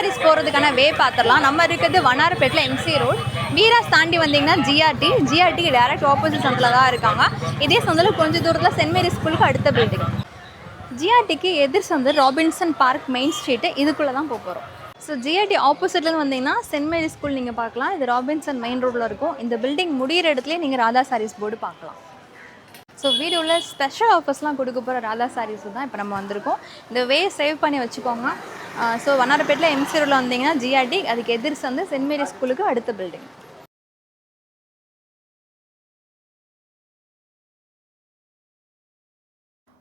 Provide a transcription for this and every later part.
சாரீஸ் போகிறதுக்கான வே பார்த்துடலாம். நம்ம இருக்கிறது வண்ணாரப்பேட்டில் எம்சி ரோட். வீராஸ் தாண்டி வந்தீங்கன்னா ஜிஆர்டிக்கு டேரக்ட் ஆப்போசிட் சந்தில் தான் இருக்காங்க. இதே சந்தில் கொஞ்சம் தூரத்தில் சென்ட் மேரி ஸ்கூலுக்கு அடுத்த பில்டிங். ஜிஆர்டிக்கு எதிர் சந்து ராபின்சன் பார்க் மெயின் ஸ்ட்ரீட்டு இதுக்குள்ளே தான் போக போகிறோம். ஸோ ஜிஆர்டி ஆப்போசிட்லேருந்து வந்தீங்கன்னா சென்ட் மேரி ஸ்கூல் நீங்கள் பார்க்கலாம். இது ராபின்சன் மெயின் ரோட்டில் இருக்கும். இந்த பில்டிங் முடிகிற இடத்துலேயே நீங்கள் ராதா சாரீஸ் போர்டு பார்க்கலாம். ஸோ வீடியோவில் ஸ்பெஷல் ஆஃபர்ஸ்லாம் கொடுக்க போகிற ராதா சாரீஸ் தான் இப்போ நம்ம வந்திருக்கோம். இந்த வே சேவ் பண்ணி வச்சுக்கோங்க. ஸோ வண்ணாரப்பேட்டில் எம்சி ரோடில் வந்தீங்கன்னா ஜிஆர்டி, அதுக்கு எதிர் சந்து சென்ட் மேரி ஸ்கூலுக்கு அடுத்த பில்டிங்.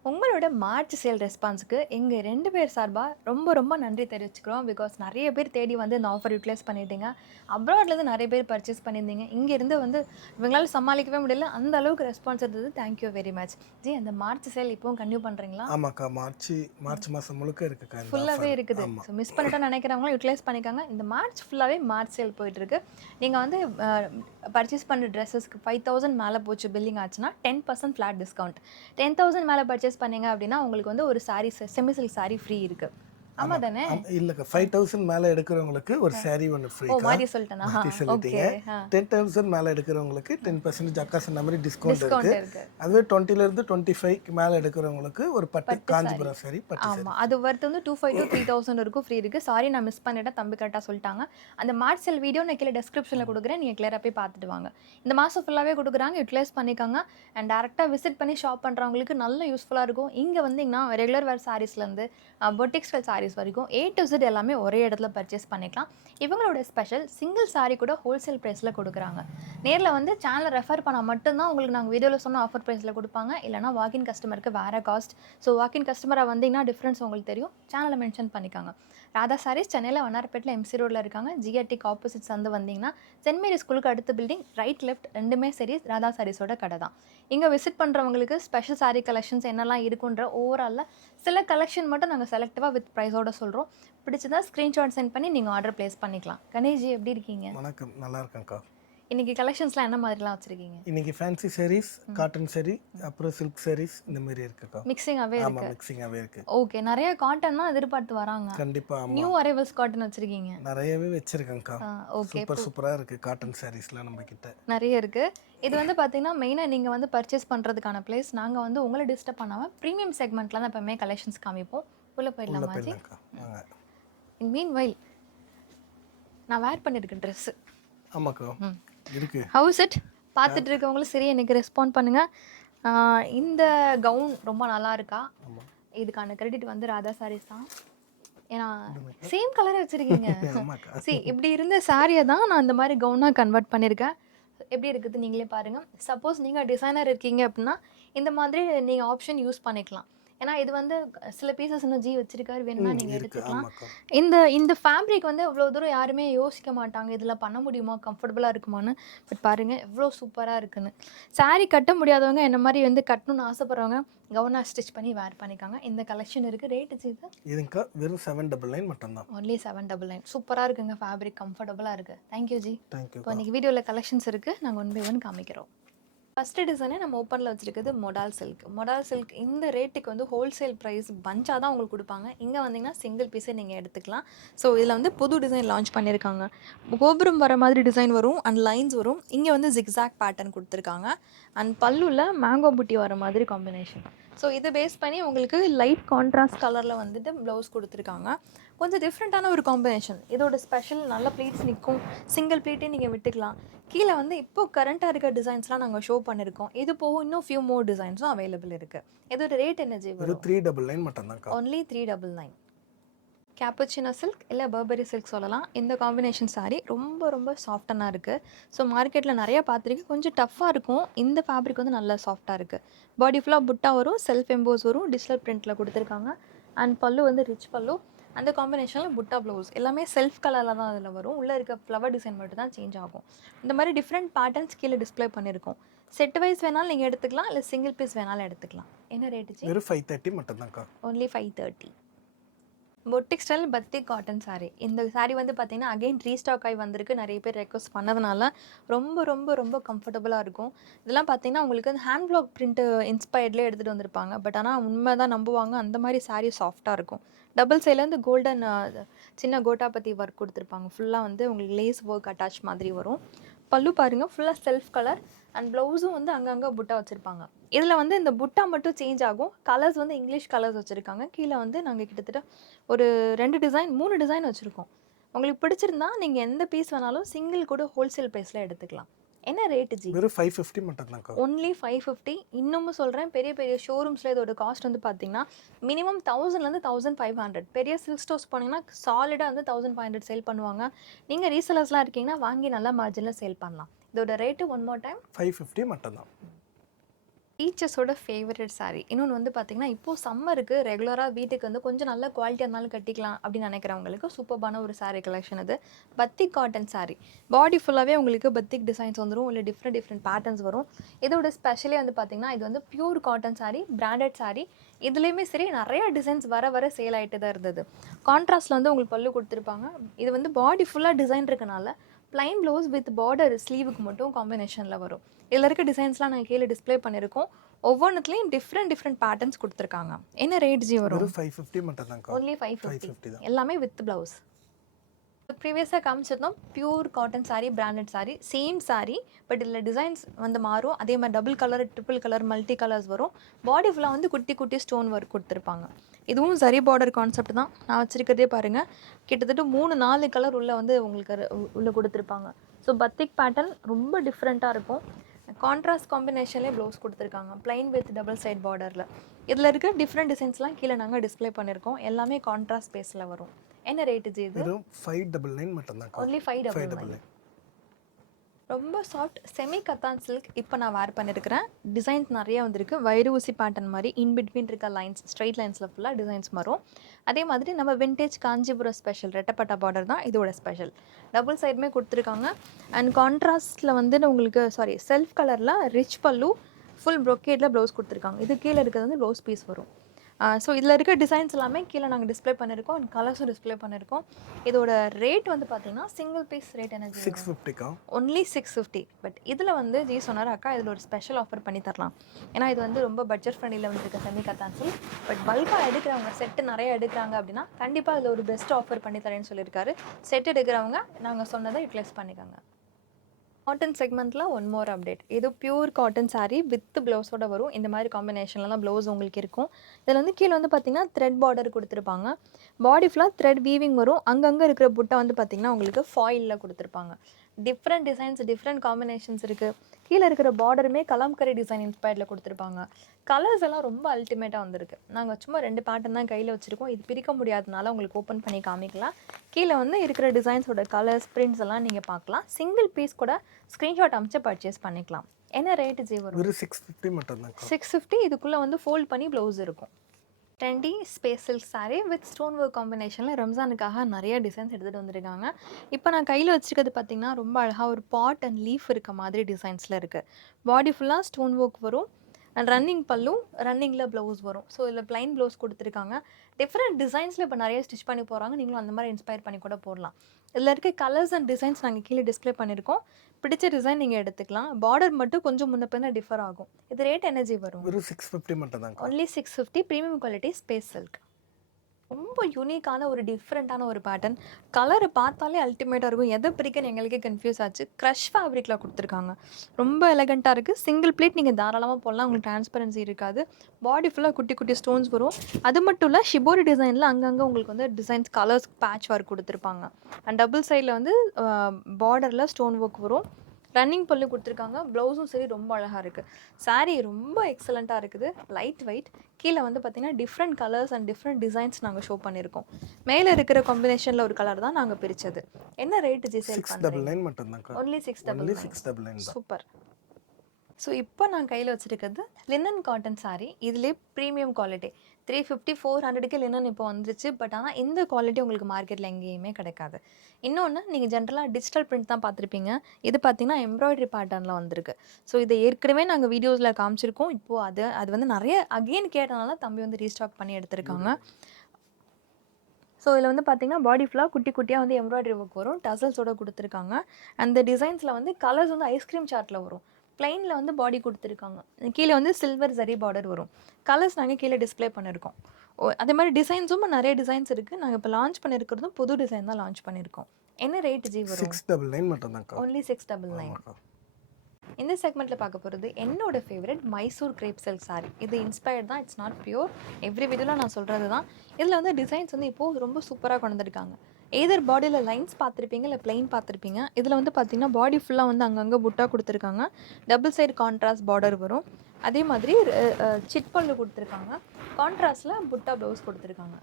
உங்களோட மார்ச் சேல் ரெஸ்பான்ஸுக்கு எங்கள் 2 பேர் சார்பாக ரொம்ப நன்றி தெரிவிச்சுக்கிறோம். பிகாஸ் நிறைய பேர் தேடி வந்து இந்த ஆஃபர் யூட்டிலைஸ் பண்ணிட்டீங்க. அப்ராட்லேருந்து நிறைய பேர் பர்ச்சேஸ் பண்ணியிருந்தீங்க. இங்கேருந்து வந்து இவங்களால சமாளிக்கவே முடியல, அந்த அளவுக்கு ரெஸ்பான்ஸ் இருந்தது. Thank you very much ji. அந்த மார்ச் சேல் இப்போவும் கன்டினியூ பண்ணுறீங்களா? ஆமாக்கா, மார்ச் மாதம் முழுக்க இருக்குக்கா, ஃபுல்லாகவே இருக்குது. ஸோ மிஸ் பண்ணிட்டோன்னு நினைக்கிறவங்களும் யூட்டிலைஸ் பண்ணிக்காங்க. இந்த மார்ச் ஃபுல்லாகவே மார்ச் சேல் போயிட்டுருக்கு. நீங்கள் வந்து பர்ச்சேஸ் பண்ணுற ட்ரெஸ்ஸஸ்க்கு 5000 மேலே போச்சு பில்லிங் ஆச்சுன்னா 10% ஃப்ளாட் டிஸ்கவுண்ட். 10,000 மேலே பர்ச்சேஸ் பண்ணீங்க அப்படின்னா உங்களுக்கு வந்து ஒரு sari semi silk sari free இருக்குது. ஆமா தானே? இல்லக்கா, 5000 மேல எடுக்கிறவங்களுக்கு ஒரு saree ஒன்னு ஃப்ரீ. ஓ மாதிரி சொல்லிட்டேனா? ஓகே. 10000 மேல எடுக்கிறவங்களுக்கு 10% அக்கா சொன்ன மாதிரி டிஸ்கவுண்ட் இருக்கு. அதுவே 20 ல இருந்து 25 க்கு மேல எடுக்கிறவங்களுக்கு ஒரு பட்டு காஞ்சிபுரம் saree பட்டு saree. ஆமா, அது வர்த் வந்து 2500 to 3000 இருக்கும், ஃப்ரீ இருக்கு. சாரி நான் மிஸ் பண்ணிட்டேன், தம்பி கரெக்டாக சொல்லிட்டாங்க. அந்த மார்ச் சேல் வீடியோ நான் கீழே டெஸ்கிரிப்ஷனில் கொடுக்குறேன், நீங்கள் கிளியராக போய் பார்த்துட்டு வாங்க. இந்த மாதம் ஃபுல்லாகவே கொடுக்குறாங்க, யூட்டிலைஸ் பண்ணிக்கோங்க. அண்ட் டேரெக்டாக விசிட் பண்ணி ஷாப் பண்ணுறவங்களுக்கு நல்ல யூஸ்ஃபுல்லாக இருக்கும். இங்கே வந்தீங்கன்னா ரெகுலர் வேர் சாரீஸ்லேருந்து பொட்டிக் ஸ்டைல் சாரீஸ் வரைக்கும் A to Z எல்லாமே ஒரே இடத்துல பர்ச்சேஸ் பண்ணிக்கலாம். இவங்களோட ஸ்பெஷல் சிங்கிள் சாரீ கூட ஹோல்சேல் ப்ரைஸில் கொடுக்குறாங்க. நேரில் வந்து சேனலை ரெஃபர் பண்ணால் மட்டும்தான் உங்களுக்கு நாங்கள் வீடியோவில் சொன்ன ஆஃபர் ப்ரைஸில் கொடுப்பாங்க. இல்லைனா வாக்கின் கஸ்டமருக்கு வேறு காஸ்ட். ஸோ வாக்கின் கஸ்டமராக வந்தீங்கன்னா டிஃப்ரென்ஸ் உங்களுக்கு தெரியும். சேனலை மென்ஷன் பண்ணிக்காங்க. ராதா சாரீஸ் சென்னையில் வண்ணாரப்பேட்டில் எம்சி ரோடில் இருக்காங்க. ஜிஆர்டிக்கு ஆப்போசிட் சந்து வந்தீங்கன்னா சென்ட் மேரி ஸ்கூலுக்கு அடுத்த பில்டிங், ரைட் லெஃப்ட் ரெண்டுமே சரி ராதா சாரீஸோட கடை தான். இங்கே விசிட் பண்ணுறவங்களுக்கு ஸ்பெஷல் சாரீ கலெக்ஷன்ஸ் என்னெல்லாம் இருக்குன்ற ஓவராலில் சில கலெக்ஷன் மட்டும் நாங்கள் செலக்டிவாக வித் ப்ரைஸோட சொல்கிறோம். பிடிச்சதா ஸ்க்ரீன்ஷாட் சென்ட் பண்ணி நீங்கள் ஆர்டர் ப்ளேஸ் பண்ணிக்கலாம். கணேஷ்ஜி எப்படி இருக்கீங்க? வணக்கம், நல்லா இருக்கேன்க்கா. இன்னைக்கு கலெக்ஷன்ஸ்லாம் என்ன மாதிரிலாம் வச்சிருக்கீங்க? இன்னைக்கு ஃபேன்சி sarees, காட்டன் saree, அப்புறம் சில்க் sarees இந்த மாதிரி இருக்குக்கா. மிக்சிங்காகவே இருக்கு. ஆமா, மிக்சிங்காவே இருக்கு. ஓகே, நிறைய காட்டன் தான் எதிர்பார்த்து வராங்க. கண்டிப்பா. ஆமா, நியூ அரைவல்ஸ் காட்டன் வச்சிருக்கீங்க? நிறையவே வச்சிருக்கேன்க்கா. ஓகே, சூப்பரா இருக்கு காட்டன் sareesலாம் நம்ம கிட்ட நிறைய இருக்கு. இது வந்து பார்த்தீங்கன்னா மெயினாக நீங்கள் வந்து பர்ச்சேஸ் பண்ணுறதுக்கான பிளேஸ். நாங்கள் வந்து உங்களை டிஸ்டர்ப் பண்ணாமல் ப்ரீமியம் செக்மெண்ட்டில் தான் எப்பவுமே கலெக்ஷன்ஸ் காமிப்போம். உள்ளே போயிடலாமா ஜி? இன் மீன் வைல் நான் வேர் பண்ணியிருக்கேன் ட்ரெஸ்ஸு. ஆமாக்கா இருக்கு. ஹவுஸ் இட் பார்த்துட்டு இருக்கவங்களும் சரி எனக்கு ரெஸ்பாண்ட் பண்ணுங்கள். இந்த கவுன் ரொம்ப நல்லா இருக்கா? இதுக்கான கிரெடிட் வந்து ராதா சாரீஸ் தான். ஏன்னா சேம் கலரை வச்சுருக்கீங்க. சரி, இப்படி இருந்த சாரியை தான் நான் இந்த மாதிரி கவுனாக கன்வெர்ட் பண்ணியிருக்கேன். எப்படி இருக்குது நீங்களே பாருங்கள். சப்போஸ் நீங்கள் டிசைனர் இருக்கீங்க அப்படின்னா இந்த மாதிரி நீங்கள் ஆப்ஷன் யூஸ் பண்ணிக்கலாம். ஏன்னா இது வந்து சில பீசஸ் இன்னும் ஜி வச்சிருக்காரு, வேணும்னா நீங்கள் எடுத்துக்கலாம். இந்த ஃபேப்ரிக் வந்து அவ்வளோ தூரம் யாருமே யோசிக்க மாட்டாங்க, இதில் பண்ண முடியுமா, கம்ஃபர்டபுளாக இருக்குமான்னு. பட் பாருங்கள் எவ்வளோ சூப்பராக இருக்குன்னு. சாரீ கட்ட முடியாதவங்க என்ன மாதிரி வந்து கட்டணும்னு ஆசைப்படுறவங்க கவுனா ஸ்டிச் பண்ணி வேர் பண்ணிக்காங்க. இந்த கலெக்ஷன் இருக்குது. ரேட்டு ஜீது இதுக்கா வெறும் 799 மட்டும்தான். ஒன்லி 799. சூப்பராக இருக்குங்க, ஃபேப்ரிக் கம்ஃபர்டபுளாக இருக்குது. Thank you G. தேங்க்யூ. இப்போ இன்றைக்கி வீடியோவில் கலெக்ஷன்ஸ் இருக்குது, நாங்கள் 1 by 1 காமிக்கிறோம். ஃபஸ்ட்டு டிசைனே நம்ம ஓப்பனில் வச்சுருக்குது மொடால் சில்க். இந்த ரேட்டுக்கு வந்து ஹோல்சேல் ப்ரைஸ் பஞ்சாக தான் உங்களுக்கு கொடுப்பாங்க. இங்கே வந்தீங்கன்னா சிங்கிள் பீஸே நீங்கள் எடுத்துக்கலாம். ஸோ இதில் வந்து புது டிசைன் லான்ச் பண்ணியிருக்காங்க. கோபுரம் வர மாதிரி டிசைன் வரும் அண்ட் லைன்ஸ் வரும். இங்கே வந்து ஜிக்ஸாக் பேட்டர்ன் கொடுத்துருக்காங்க அண்ட் பல்லுவில் மேங்கோ புட்டி வர மாதிரி காம்பினேஷன். ஸோ இதை பேஸ் பண்ணி உங்களுக்கு லைட் கான்ட்ராஸ்ட் கலரில் வந்துட்டு ப்ளவுஸ் கொடுத்துருக்காங்க. கொஞ்சம் டிஃப்ரெண்ட்டான ஒரு காம்பினேஷன். இதோட ஸ்பெஷல் நல்ல ப்ளீட்ஸ் நிற்கும், சிங்கிள் ப்ளீட்டே நீங்கள் விட்டுக்கலாம். கீழே வந்து இப்போது கரண்ட்டாக இருக்க டிசைன்ஸ்லாம் நாங்கள் ஷோ பண்ணியிருக்கோம். இது போக இன்னும் ஃபியூ மோர் டிசைன்ஸும் அவைலபிள் இருக்குது. இதோட ரேட் என்ன ஜி? 399 மட்டும்தான். ஒன்லி 399. கேப்புச்சினோ சில்க் இல்லை பர்பரி சில்க் சொல்லலாம். இந்த காம்பினேஷன் சாரீ ரொம்ப சாஃப்டனாக இருக்குது. ஸோ மார்க்கெட்டில் நிறையா பார்த்துருக்கு, கொஞ்சம் டஃப்பாக இருக்கும். இந்த ஃபேப்ரிக் வந்து நல்லா சாஃப்டாக இருக்குது. பாடி ஃபுல்லாக புட்டா வரும், செல்ஃப் எம்போஸ் வரும், டிஜிட்டல் பிரிண்டில் கொடுத்துருக்காங்க. அண்ட் பல்லு வந்து ரிச் பல்லு. அந்த காம்பினேஷனில் புட்டா ப்ளவுஸ் எல்லாமே செல்ஃப் கலரில் தான் அதில் வரும். உள்ளே இருக்க ஃப்ளவர் டிசைன் மட்டும் தான் சேஞ்ச் ஆகும். இந்த மாதிரி டிஃப்ரெண்ட் பேட்டர்ன்ஸ் கீழே டிஸ்பிளே பண்ணியிருக்கோம். செட் வைஸ் வேணாலும் நீங்கள் எடுத்துக்கலாம், இல்லை சிங்கிள் பீஸ் வேணாலும் எடுத்துக்கலாம். என்ன ரேட்டு? 530 மட்டும்தான்க்கா. Only 530. Boutique style batik cotton saree. இந்த saree வந்து பார்த்தீங்கன்னா அகைன் ரீஸ்டாக் ஆகி வந்திருக்கு. நிறைய பேர் ரெக்வஸ்ட் பண்ணதுனால ரொம்ப ரொம்ப ரொம்ப கம்ஃபர்டபுளாக இருக்கும். இதெல்லாம் பார்த்தீங்கன்னா உங்களுக்கு வந்து ஹேண்ட் பிளாக் பிரிண்ட் இன்ஸ்பயர்ட்லேயே எடுத்துகிட்டு வந்திருப்பாங்க. பட் ஆனால் உண்மை தான் நம்புவாங்க, அந்த மாதிரி saree சாஃப்டாக இருக்கும். டபுள் சைட்லேருந்து கோல்டன் சின்ன கோட்டாபத்தி ஒர்க் கொடுத்துருப்பாங்க. ஃபுல்லாக வந்து உங்களுக்கு லேஸ் ஒர்க் அட்டாச் மாதிரி வரும். பல்லு பாருங்கள் ஃபுல்லாக செல்ஃப் கலர் அண்ட் ப்ளவுஸும் வந்து அங்கங்கே புட்டா வச்சுருப்பாங்க. இதில் வந்து இந்த புட்டா மட்டும் சேஞ்ச் ஆகும். கலர்ஸ் வந்து இங்கிலீஷ் கலர்ஸ் வச்சுருக்காங்க. கீழே வந்து நாங்கள் கிட்டத்தட்ட ஒரு 2 டிசைன் 3 டிசைன் வச்சுருக்கோம். உங்களுக்கு பிடிச்சிருந்தா நீங்கள் எந்த பீஸ் வேணாலும் சிங்கிள் கூட ஹோல்சேல் ப்ரைஸில் எடுத்துக்கலாம். என்ன ரேட்டு ஜி? வெறும் 550 மட்டும் தான்க்கா. ஒன்லி 550. இன்னமும் சொல்கிறேன், பெரிய பெரிய ஷோரூம்ஸில் இதோட காஸ்ட் வந்து பார்த்தீங்கன்னா மினிமம் 1000லேருந்து 1500. பெரிய சில்க் ஸ்டோர்ஸ் போனீங்கன்னா சாலிடாக வந்து 1500 சேல் பண்ணுவாங்க. நீங்கள் ரீசெலர்ஸ்லாம் இருக்கீங்கன்னா வாங்கி நல்லா மார்ஜினில் சேல் பண்ணலாம். இதோட ரேட்டு ஒன் மோர் டைம் 550 மட்டும் தான். டீச்சர்ஸோட ஃபேவரட் saree. இன்னொன்று வந்து பார்த்தீங்கன்னா இப்போது சம்மருக்கு ரெகுலராக வீட்டுக்கு வந்து கொஞ்சம் நல்ல குவாலிட்டியாக இருந்தாலும் கட்டிக்கலாம் அப்படின்னு நினைக்கிறவங்களுக்கு சூப்பர்பான ஒரு saree கலெக்ஷன் இது. பத்திக் காட்டன் saree. பாடி ஃபுல்லாகவே உங்களுக்கு பத்திக் டிசைன்ஸ் வந்துடும், இல்லை டிஃப்ரெண்ட் பேட்டர்ன்ஸ் வரும். இதோட ஸ்பெஷலே வந்து பார்த்தீங்கன்னா இது வந்து pure cotton saree, branded saree. இதுலேயுமே சரி நிறைய டிசைன்ஸ் வர வர சேல் ஆகிட்டு தான் இருந்தது. கான்ட்ராஸ்டில் வந்து உங்களுக்கு பல்லு கொடுத்துருப்பாங்க. இது வந்து பாடி ஃபுல்லாக டிசைன் இருக்கனால ப்ளைன் ப்ளவுஸ் வித் பார்டர் ஸ்லீவுக்கு மட்டும் காம்பினேஷனில் வரும். இதில் இருக்க டிசைன்ஸ்லாம் நாங்கள் கீழே டிஸ்ப்ளே பண்ணியிருக்கோம். ஒவ்வொன்றுத்துலேயும் டிஃப்ரெண்ட் பேட்டர்ன்ஸ் கொடுத்துருக்காங்க. என்ன ரேட் ஜி வரும்? வெறும் 550 மட்டும் தான்க்கா. ஒன்லி 550 550 தான். எல்லாமே வித் ப்ளவுஸ். ப்ரீவியஸாக காமிச்சிருந்தோம் pure cotton saree, branded saree. Same saree but இதில் டிசைன்ஸ் வந்து மாறும். அதே மாதிரி double colour, triple colour, multi colours வரும். பாடி ஃபுல்லாக வந்து குட்டி குட்டி ஸ்டோன் ஒர்க் கொடுத்துருப்பாங்க. இதுவும் சரி பார்டர் கான்செப்ட் தான். நான் வச்சுருக்கிறதே பாருங்கள், கிட்டத்தட்ட 3-4 கலர் உள்ளே வந்து உங்களுக்கு உள்ளே கொடுத்துருப்பாங்க. ஸோ பத்திக் பேட்டர்ன் ரொம்ப டிஃப்ரெண்ட்டாக இருக்கும். கான்ட்ராஸ்ட் காம்பினேஷன்லேயே ப்ளவுஸ் கொடுத்துருக்காங்க, ப்ளைன் வித் டபுள் சைட் பார்டரில். இதில் இருக்க டிஃப்ரெண்ட் டிசைன்ஸ்லாம் கீழே நாங்கள் டிஸ்ப்ளே பண்ணியிருக்கோம். எல்லாமே கான்ட்ராஸ்ட் பேஸில் வரும். என்ன ரேட்டு ஜி இது? வெறும் 599 மட்டும் தான். ஒன்லி 599. ரொம்ப சாஃப்ட் செமி கத்தான் சில்க். இப்போ நான் வேர் பண்ணியிருக்கிறேன். டிசைன்ஸ் நிறைய வந்திருக்கு. வயிறு ஊசி பேட்டர்ன் மாதிரி இன் பிட்வீன் இருக்க லைன்ஸ், ஸ்ட்ரைட் லைன்ஸில் ஃபுல்லாக டிசைன்ஸ் வரும். அதே மாதிரி நம்ம விண்டேஜ் காஞ்சிபுரம் ஸ்பெஷல் ரெட்டப்பட்டா பார்டர் தான் இதோட ஸ்பெஷல். டபுள் சைடுமே கொடுத்துருக்காங்க. அண்ட் கான்ட்ராஸ்டில் வந்து உங்களுக்கு செல்ஃப் கலரில் ரிச் பல்லு, ஃபுல் ப்ரொக்கேட்டில் ப்ளவுஸ் கொடுத்துருக்காங்க. இது கீழே இருக்கிறது வந்து ப்ளவுஸ் பீஸ் வரும். ஸோ இதில் இருக்க டிசைன்ஸ் எல்லாமே கீழே நாங்கள் டிஸ்ப்ளே பண்ணியிருக்கோம் அண்ட் கலர்ஸும் டிஸ்ப்ளே பண்ணியிருக்கோம். இதோட ரேட் வந்து பார்த்தீங்கன்னா சிங்கிள் பீஸ் ரேட் என்ன? 650க்கா. ஒன்லி 650. பட் இதில் வந்து ஜி சொன்னார், அக்கா இதில் ஒரு ஸ்பெஷல் ஆஃபர் பண்ணி தரலாம். ஏன்னா இது வந்து ரொம்ப பட்ஜெட் ஃப்ரெண்ட்லியில் வந்துருக்க செமி கத்தான் சில்க். பட் பல்காக எடுக்கிறவங்க, செட்டு நிறைய எடுக்கிறாங்க அப்படின்னா கண்டிப்பாக இதில் ஒரு பெஸ்ட் ஆஃபர் பண்ணி தரேன்னு சொல்லியிருக்காரு. செட் எடுக்கிறவங்க நாங்கள் சொன்னதை யூட்டிலைஸ் பண்ணிக்கோங்க. காட்டன் செக்மெண்ட்டில் ஒன் மோர் அப்டேட். இது பியூர் காட்டன் saree வித் ப்ளவுஸோட வரும். இந்த மாதிரி காம்பினேஷன்லாம் ப்ளவுஸ் உங்களுக்கு இருக்கும். இதில் வந்து கீழே வந்து பார்த்திங்கன்னா த்ரெட் பார்டர் கொடுத்துருப்பாங்க. பாடி ஃபுல்லாக த்ரெட் வீவிங் வரும். அங்கங்கே இருக்கிற புட்டை வந்து பார்த்திங்கன்னா உங்களுக்கு ஃபாயிலில் கொடுத்துருப்பாங்க. டிஃப்ரெண்ட் டிசைன்ஸ், டிஃப்ரெண்ட் காம்பினேஷன்ஸ் இருக்குது. கீழே இருக்கிற பார்டருமே கலாம்கரி டிசைன் இன்ஸ்பயர்டில் கொடுத்துருப்பாங்க. கலர்ஸ் எல்லாம் ரொம்ப அல்டிமேட்டாக வந்திருக்கு. நாங்கள் சும்மா 2 பேட்டர்ன் தான் கையில் வச்சுருக்கோம். இது பிரிக்க முடியாதனால உங்களுக்கு ஓப்பன் பண்ணி காமிக்கலாம். கீழே வந்து இருக்கிற டிசைன்ஸோட கலர்ஸ், பிரிண்ட்ஸ் எல்லாம் நீங்கள் பார்க்கலாம். சிங்கிள் பீஸ் கூட ஸ்க்ரீன்ஷாட் அமைச்சு பர்ச்சேஸ் பண்ணிக்கலாம். என்ன ரேட்டு ஜி வரும்? வெறும் 650 மட்டும் தான். 650. இதுக்குள்ளே வந்து ஃபோல்ட் பண்ணி ப்ளவுஸ் இருக்கும். Trendy space silk saree with stone work காம்பினேஷனில் ரம்ஜானுக்காக நிறைய டிசைன்ஸ் எடுத்துகிட்டு வந்திருக்காங்க. இப்போ நான் கையில் வச்சுருக்கிறது பார்த்திங்கன்னா ரொம்ப அழகாக ஒரு பாட் அண்ட் லீஃப் இருக்க மாதிரி டிசைன்ஸில் இருக்குது. பாடி ஃபுல்லாக ஸ்டோன் ஒர்க் வரும் அண்ட் ரன்னிங் பல்லு, ரன்னிங்கில் ப்ளவுஸ் வரும். ஸோ இதில் ப்ளைன் ப்ளவுஸ் கொடுத்துருக்காங்க. டிஃப்ரெண்ட் டிசைன்ஸில் இப்போ நிறைய ஸ்டிச் பண்ணி போகிறாங்க. நீங்களும் அந்த மாதிரி இன்ஸ்பயர் பண்ணி கூட போடலாம். இதில் இருக்க கலர்ஸ் அண்ட் டிசைன்ஸ் நாங்கள் கீழே டிஸ்ப்ளே பண்ணியிருக்கோம். பிடிச்ச டிசைன் நீங்கள் எடுத்துக்கலாம். பார்டர் மட்டும் கொஞ்சம் முன்ன பின்ன டிஃபர் ஆகும். இது ரேட் எனர்ஜி வரும்? வெறும் 650 மட்டும் தான். Only 650. Premium quality space silk. ரொம்ப யூனிக்கான ஒரு டிஃப்ரெண்ட்டான ஒரு பேட்டர்ன். கலரை பார்த்தாலே அல்டிமேட்டாக இருக்கும். எதை பிரிக்கன்னு எங்களுக்கே கன்ஃபியூஸ் ஆச்சு. க்ரஷ் ஃபேப்ரிக்கில் கொடுத்துருக்காங்க. ரொம்ப எலகண்ட்டாக இருக்குது. சிங்கிள் பிளேட் நீங்கள் தாராளமாக போடலாம். உங்களுக்கு டிரான்ஸ்பரன்சி இருக்காது. பாடி ஃபுல்லாக குட்டி குட்டி ஸ்டோன்ஸ் வரும். அது மட்டும் இல்லை, ஷிபோரி டிசைனில் அங்கங்கே உங்களுக்கு வந்து டிசைன்ஸ், கலர்ஸ், பேட்ச் ஒர்க் கொடுத்துருப்பாங்க. அண்ட் டபுள் சைடில் வந்து பார்டரில் ஸ்டோன் ஒர்க் வரும். ரன்னிங் பல்லு கொடுத்துருக்காங்க. ப்ளவுஸும் சரி ரொம்ப அழகாக இருக்குது. saree ரொம்ப எக்ஸலண்ட்டாக இருக்குது. Light weight. கீழே வந்து பார்த்திங்கன்னா different colours and different designs நாங்கள் ஷோ பண்ணியிருக்கோம். மேலே இருக்கிற காம்பினேஷனில் ஒரு கலர் தான் நாங்கள் பிரித்தது. என்ன ரேட்டு ஜி சேல் பண்ணுறீங்க? 699 மட்டும் தான். ஒன்லி 699. தான். சூப்பர். ஸோ இப்போ நான் கையில் வச்சுருக்கிறது லினன் காட்டன் saree. இதிலே ப்ரீமியம் குவாலிட்டி 350-400க்கு லினன் இப்போ வந்துருச்சு. பட் ஆனால் இந்த குவாலிட்டி உங்களுக்கு மார்க்கெட்டில் எங்கேயுமே கிடைக்காது. இன்னொன்று, நீங்கள் ஜென்ரலாக டிஜிட்டல் பிரிண்ட் தான் பார்த்துருப்பீங்க. இது பார்த்திங்கன்னா எம்ப்ராய்டரி பேட்டர்னில் வந்திருக்கு. ஸோ இதை ஏற்கனவே நாங்கள் வீடியோஸில் காமிச்சிருக்கோம். இப்போது அது வந்து நிறைய அகெயின் கேட்டனால தம்பி வந்து ரீஸ்டாக் பண்ணி எடுத்திருக்காங்க. ஸோ இதில் வந்து பார்த்தீங்கன்னா பாடி ஃபுல்லாக குட்டி குட்டியாக வந்து எம்ப்ராய்டரி ஒர்க் வரும், டசல்ஸோட கொடுத்துருக்காங்க. அந்த டிசைன்ஸில் வந்து கலர்ஸ் வந்து ஐஸ்கிரீம் சார்ட்டில் வரும். பிளைனில் வந்து பாடி கொடுத்துருக்காங்க. கீழே வந்து சில்வர் ஜரி பார்டர் வரும். கலர்ஸ் நாங்கள் கீழே டிஸ்ப்ளே பண்ணியிருக்கோம். அதே மாதிரி டிசைன்ஸும் நிறைய டிசைன்ஸ் இருக்குது. நாங்கள் இப்போ லான்ச் பண்ணியிருக்கிறதும் புது டிசைன் தான் லான்ச் பண்ணியிருக்கோம். என்ன ரேட் ஜி வரும்? 699 மட்டும்தான்க்கா. ஒன்லி 699. இந்த செக்மெண்ட்டில் பார்க்க போகிறது என்னோட favourite Mysore grape silk sorry. இது இன்ஸ்பயர்ட் தான், இட்ஸ் நாட் பியூர். எவ்ரி வீடியோவில் நான் சொல்கிறது தான். இதில் வந்து டிசைன்ஸ் வந்து இப்போது ரொம்ப சூப்பராக கொண்டு வந்திருக்காங்க. எதர் பாடியில் லைன்ஸ் பார்த்துருப்பீங்க, இல்லை பிளெயின் பார்த்துருப்பீங்க. இதில் வந்து பார்த்தீங்கன்னா பாடி ஃபுல்லாக வந்து அங்கங்கே புட்டா கொடுத்துருக்காங்க. டபுள் சைடு கான்ட்ராஸ்ட் பார்டர் வரும். அதே மாதிரி சிட் பல்லு கொடுத்துருக்காங்க. கான்ட்ராஸ்டில் புட்டா ப்ளவுஸ் கொடுத்துருக்காங்க.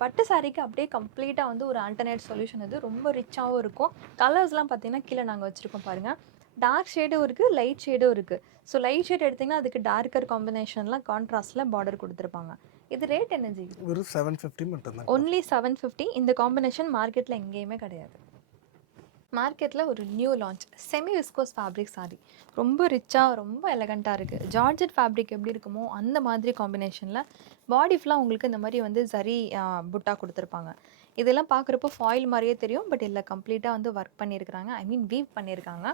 பட்டு சாரிக்கு அப்படியே கம்ப்ளீட்டாக வந்து ஒரு ஆல்டர்னேட் சொல்யூஷன். இது ரொம்ப ரிச்சாகவும் இருக்கும். கலர்ஸ்லாம் பார்த்தீங்கன்னா கீழே நாங்கள் வச்சுருக்கோம் பாருங்கள். டார்க் ஷேடும் இருக்குது, லைட் ஷேடும் இருக்குது. ஸோ லைட் ஷேட் எடுத்திங்கன்னா அதுக்கு டார்க்கர் காம்பினேஷனில் கான்ட்ராஸ்டில் பார்டர் கொடுத்துருப்பாங்க. இது ரேட் என்ன ஜி? ஒரு 750 மட்டும்தான். ஒன்லி 750. இந்த காம்பினேஷன் மார்க்கெட்டில் எங்கேயுமே கிடையாது. மார்க்கெட்டில் ஒரு new launch semi viscose fabric sorry. ரொம்ப ரிச்சாக, ரொம்ப எலகண்ட்டாக இருக்குது. ஜார்ஜெட் ஃபேப்ரிக் எப்படி இருக்குமோ அந்த மாதிரி காம்பினேஷனில் பாடி ஃபுல்லாக உங்களுக்கு இந்த மாதிரி வந்து ஜரி புட்டா கொடுத்துருப்பாங்க. இதெல்லாம் பார்க்குறப்போ ஃபாயில் மாதிரியே தெரியும், பட் இல்லை கம்ப்ளீட்டாக வந்து ஒர்க் பண்ணியிருக்கிறாங்க. ஐ மீன் வீவ் பண்ணியிருக்காங்க.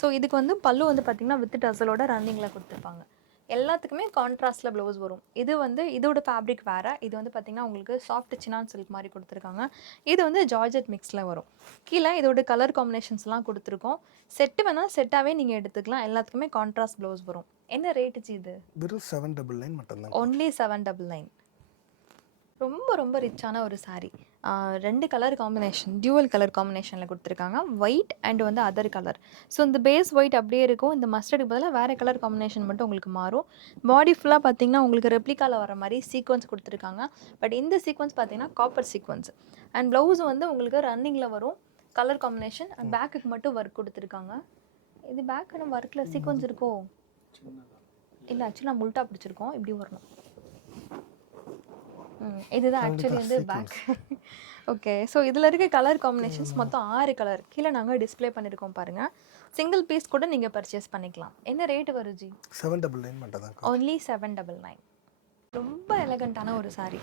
ஸோ இதுக்கு வந்து பல்லு வந்து பார்த்திங்கன்னா வித் டசலோட ரன்னிங்கில் கொடுத்துருப்பாங்க. எல்லாத்துக்குமே கான்ட்ராஸ்டில் ப்ளவுஸ் வரும். இது வந்து இதோட ஃபேப்ரிக் வேறு. இது வந்து பார்த்திங்கன்னா உங்களுக்கு சாஃப்ட் சினான் சில்க் மாதிரி கொடுத்துருக்காங்க. இது வந்து ஜார்ஜெட் மிக்ஸில் வரும். கீழே இதோட கலர் காம்பினேஷன்ஸ்லாம் கொடுத்துருக்கோம். செட்டு வேணால் செட்டாகவே நீங்கள் எடுத்துக்கலாம். எல்லாத்துக்குமே கான்ட்ராஸ்ட் ப்ளவுஸ் வரும். என்ன ரேட்டுச்சு இது? வெறும் 799 மட்டும்தான். ஒன்லி 799. ரொம்ப ரொம்ப ரிச்சான ஒரு sari. 2 colour combination, dual colour காம்பினேஷனில் கொடுத்துருக்காங்க. ஒயிட் அண்ட் வந்து அதர் கலர். ஸோ இந்த பேஸ் ஒயிட் அப்படியே இருக்கும். இந்த மஸ்டர்டுக்கு பதிலாக வேறு கலர் காம்பினேஷன் மட்டும் உங்களுக்கு மாறும். பாடி ஃபுல்லாக பார்த்திங்கன்னா உங்களுக்கு ரெப்ளிகாவில் வர மாதிரி சீக்வன்ஸ் கொடுத்துருக்காங்க. பட் இந்த சீக்வன்ஸ் பார்த்திங்கன்னா காப்பர் சீக்வன்ஸ். அண்ட் ப்ளவுஸ் வந்து உங்களுக்கு ரன்னிங்கில் வரும். கலர் காம்பினேஷன் அண்ட் பேக்குக்கு மட்டும் ஒர்க் கொடுத்துருக்காங்க. இது பேக் நம்ம ஒர்க்கில் சீக்வன்ஸ் இருக்கோ இல்லை, ஆக்சுவலி நான் முல்ட்டா பிடிச்சிருக்கோம். இப்படி வரணும். இதுதான் ஆக்சுவலி வந்து பேக். ஓகே, ஸோ இதில் இருக்க கலர் காம்பினேஷன்ஸ் மொத்தம் 6 கலர் கீழே நாங்கள் டிஸ்ப்ளே பண்ணியிருக்கோம் பாருங்கள். சிங்கிள் பீஸ் கூட நீங்கள் பர்ச்சேஸ் பண்ணிக்கலாம். என்ன ரேட் வரும் ஜி? 799 மட்டும்தான். ஒன்லி 799. ரொம்ப எலகண்ட்டான ஒரு சாரீ.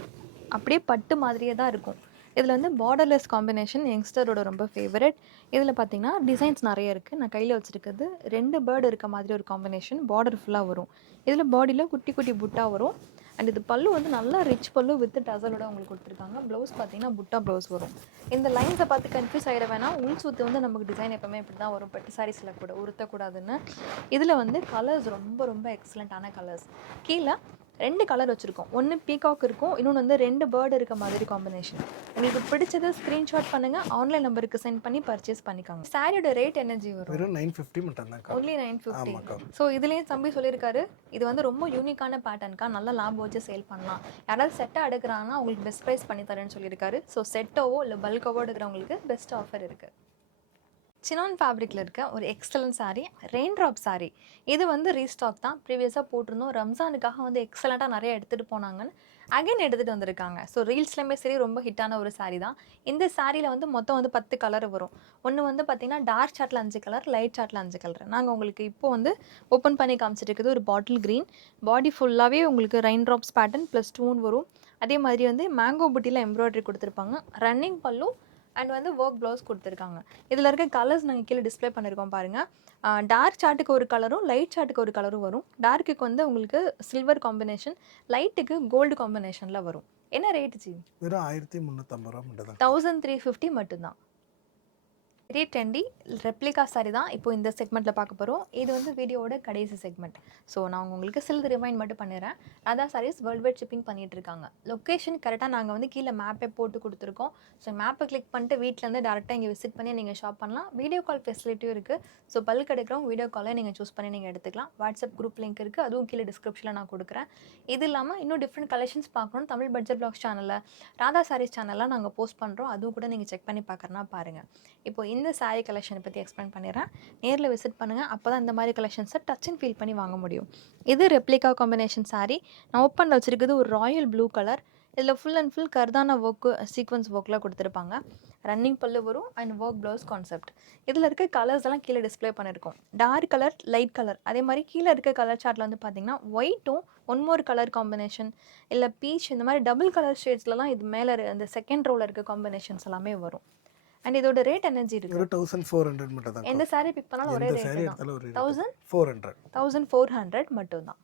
அப்படியே பட்டு மாதிரியே தான் இருக்கும். இதில் வந்து பார்டர்லெஸ் காம்பினேஷன் யங்ஸ்டரோட ரொம்ப ஃபேவரட். இதில் பார்த்தீங்கன்னா டிசைன்ஸ் நிறைய இருக்குது. நான் கையில் வச்சுருக்கிறது 2 பேர்டு இருக்க மாதிரி ஒரு காம்பினேஷன். பார்டர் ஃபுல்லாக வரும். இதில் பாடியில் குட்டி குட்டி புட்டா வரும். அண்ட் இது பல்லு வந்து நல்லா ரிச் பல்லு வித் டசலோட உங்களுக்கு கொடுத்துருக்காங்க. ப்ளவுஸ் பார்த்தீங்கன்னா புட்டா ப்ளவுஸ் வரும். இந்த லைன்ஸை பார்த்து கன்ஃபியூஸ் ஆகிட வேணாம். உள் சுற்று வந்து நமக்கு டிசைன் எப்போவுமே இப்படி தான் வரும், பட்டு சாரீஸில் கூட உறுத்தக்கூடாதுன்னு. இதில் வந்து கலர்ஸ் ரொம்ப ரொம்ப எக்ஸலண்ட்டான கலர்ஸ். கீழே 2 கலர் வச்சுருக்கோம். ஒன்று பீகாக் இருக்கும், இன்னொன்று வந்து 2 பேர்டு இருக்க மாதிரி காம்பினேஷன். உங்களுக்கு பிடிச்சதை ஸ்க்ரீன்ஷாட் பண்ணுங்கள், ஆன்லைன் நம்பருக்கு சென்ட் பண்ணி பர்ச்சேஸ் பண்ணிக்காங்க. சாரியோட ரேட் என்ன ஜி வரும்? வெறும் 950 மட்டும்தான். ஒன்லி 950. ஸோ இதுலேயும் தம்பி சொல்லியிருக்காரு, இது வந்து ரொம்ப யூனிக்கான பேட்டர்னுக்கா, நல்லா லாபம் வச்சு சேல் பண்ணலாம். யாராவது செட்டாக எடுக்கிறாங்கன்னா உங்களுக்கு பெஸ்ட் ப்ரைஸ் பண்ணி தரேன்னு சொல்லியிருக்காரு. ஸோ செட்டோவோ இல்லை பல்கோவோ எடுக்கிறவங்களுக்கு பெஸ்ட் ஆஃபர் இருக்குது. சினான் ஃபேப்ரிக்கில் இருக்க ஒரு excellent sari, rain drop sari. இது வந்து ரீஸ்டாக் தான். ப்ரீவியஸாக போட்டிருந்தோம். ரம்ஜானுக்காக வந்து எக்ஸலண்ட்டாக நிறைய எடுத்துகிட்டு போனாங்கன்னு அகைன் எடுத்துகிட்டு வந்திருக்காங்க. ஸோ ரீல்ஸ்லையுமே சரி ரொம்ப ஹிட்டான ஒரு சாரீ தான். இந்த சாரியில் வந்து மொத்தம் வந்து 10 கலர் வரும். ஒன்று வந்து பார்த்திங்கன்னா டார்க் சார்ட்டில் 5 கலர், லைட் சார்ட்டில் 5 கலர். நாங்கள் உங்களுக்கு இப்போ வந்து ஓப்பன் பண்ணி காமிச்சிட்டு இருக்குது ஒரு பாட்டில் க்ரீன். பாடி ஃபுல்லாகவே உங்களுக்கு rain drops pattern plus stone வரும். அதே மாதிரி வந்து மேங்கோ புட்டியில் எம்ப்ராய்டரி கொடுத்துருப்பாங்க. ரன்னிங் பல்லு அண்ட் வந்து ஒர்க் ப்ளவுஸ் கொடுத்துருக்காங்க. இதில் இருக்க கலர்ஸ் நாங்கள் கீழே டிஸ்ப்ளே பண்ணியிருக்கோம் பாருங்கள். டார்க் சார்ட்டுக்கு ஒரு கலரும் லைட் சார்ட்டுக்கு ஒரு கலரும் வரும். டார்க்குக்கு வந்து உங்களுக்கு சில்வர் காம்பினேஷன், லைட்டுக்கு கோல்டு காம்பினேஷனில் வரும். என்ன ரேட் ஜி? வெறும் 1350 ரூபா மட்டும் தான். 1350 மட்டும்தான். வெரி ட்ரெண்டி ரெப்ளிகா சாரி தான் இப்போ இந்த செக்மெண்ட்டில் பார்க்க போகிறோம். இது வந்து வீடியோவோட கடைசி செக்மெண்ட். ஸோ நான் உங்களுக்கு சிலது ரிமைண்ட் மட்டும் பண்ணிடுறேன். Radha Sarees world wide shipping பண்ணிகிட்டு இருக்காங்க. லொக்கேஷன் கரெக்டாக நாங்கள் வந்து கீழே மேப்பே போட்டு கொடுத்துருக்கோம். ஸோ மேப்பை கிளிக் பண்ணிட்டு வீட்டிலேருந்து டேரெக்டாக இங்கே விசிட் பண்ணி நீங்கள் ஷாப் பண்ணலாம். வீடியோ கால் ஃபெசிலிட்டியும் இருக்குது. ஸோ பல்க் எடுக்கிறோம் வீடியோ காலை நீங்கள் சூஸ் பண்ணி நீங்கள் எடுத்துக்கலாம். வாட்ஸ்அப் குரூப் லிங்க் இருக்குது, அதுவும் கீழே டிஸ்கிரிப்ஷனில் நான் கொடுக்குறேன். இது இல்லாமல் இன்னும் டிஃப்ரெண்ட் கலெக்ஷன்ஸ் பார்க்கணும் தமிழ் பட்ஜெட் பிளாக்ஸ் சேனலில், ராதா சாரீஸ் சேனலில் நாங்கள் போஸ்ட் பண்ணுறோம். அதுவும் கூட நீங்கள் செக் பண்ணி பார்க்குறனா பாருங்கள். இப்போ இந்த சாரீ கலெக்ஷனை பற்றி எக்ஸ்பிளைன் பண்ணிடுறேன். நேரில் விசிட் பண்ணுங்கள். அப்போ தான் இந்த மாதிரி கலெக்ஷன்ஸை டச் அண்ட் ஃபீல் பண்ணி வாங்க முடியும். இது ரெப்ளிகா காம்பினேஷன் சாரீ. நான் ஓப்பனில் வச்சுருக்குது ஒரு ராயல் ப்ளூ கலர். இதில் ஃபுல் அண்ட் ஃபுல் கர்தானா ஒர்க்கு சீக்வன்ஸ் ஒர்க்லாம் கொடுத்துருப்பாங்க. ரன்னிங் பல்லு வரும் அண்ட் ஒர்க் ப்ளவுஸ் கான்செப்ட். இதில் இருக்க கலர்ஸ் எல்லாம் கீழே டிஸ்ப்ளே பண்ணியிருக்கோம். Dark colour, light colour. அதே மாதிரி கீழே இருக்க கலர் சார்ட்டில் வந்து பார்த்தீங்கன்னா ஒயிட்டும் ஒன் மோர் கலர் காம்பினேஷன் இல்லை பீச் இந்த மாதிரி டபுள் கலர் ஷேட்ஸ்லலாம் இது மேலே அந்த செகண்ட் ரோவில் இருக்க காம்பினேஷன்ஸ் எல்லாமே வரும். அண்ட் இதோட ரேட் எனர்ஜி ஒரு இருக்குது. 1400 மட்டும் தான். எந்த சாரீ பிக் பண்ணாலும் ஒரே எந்த ரேட் சாரி தான். எடுத்தாலும் ஒரு 1400 400. 1400 மட்டும்தான்.